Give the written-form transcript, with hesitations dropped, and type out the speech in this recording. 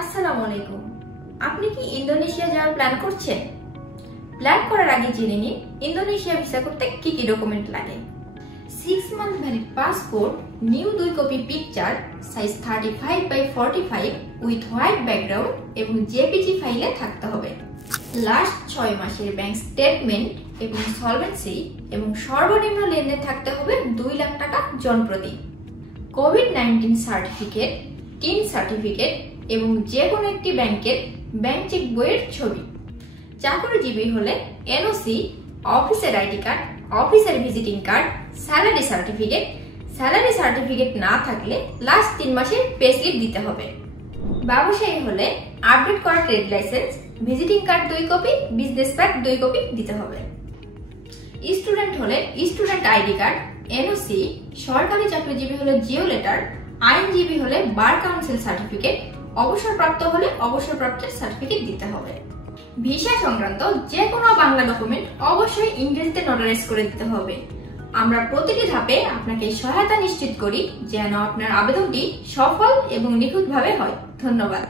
আসসালামু আলাইকুম। আপনি কি ইন্দোনেশিয়া যাওয়ার প্ল্যান করছেন? প্ল্যান করার আগে জেনে নিন ইন্দোনেশিয়া ভিসা করতে কি কি ডকুমেন্ট লাগে। 6 month valid passport, new 2 copy picture, size 35x45 with white background এবং জেপিজি ফাইলে থাকতে হবে। লাস্ট 6 মাসের ব্যাংক স্টেটমেন্ট এবং সলভেন্সি এবং সর্বনিম্ন লেনদেন থাকতে হবে 2 লাখ টাকা জনপ্রতি। কোভিড-19 সার্টিফিকেট, টিন সার্টিফিকেট এবং যে কোনো একটি ব্যাংকের ব্যাংক চেক বইয়ের ছবি। চাকরিজীবী হলে এনওসি, অফিসের আইডি কার্ড, অফিসের visiting card, salary certificate. Salary certificate না থাকলে লাস্ট 3 মাসের পে স্লিপ দিতে হবে। ব্যবসায়ী হলে আপডেট করা trade licence, visiting card 2 copy, business pack 2 copy দিতে হবে। স্টুডেন্ট হলে স্টুডেন্ট আইডি কার্ড, এনওসি, সরকারি চাকরিজীবী হলে জিও লেটার, আইনজীবী হলে বার কাউন্সিল সার্টিফিকেট, অবসরপ্রাপ্ত হলে অবসরপ্রাপ্তের সার্টিফিকেট দিতে হবে। ভিসা সংক্রান্ত যে কোনো বাংলা ডকুমেন্ট অবশ্যই ইংরেজিতে নোটারাইজ করে দিতে হবে। আমরা প্রতিটি ধাপে আপনাকে সহায়তা নিশ্চিত করি যেন আপনার আবেদনটি সফল এবং নিখুঁতভাবে হয়। ধন্যবাদ।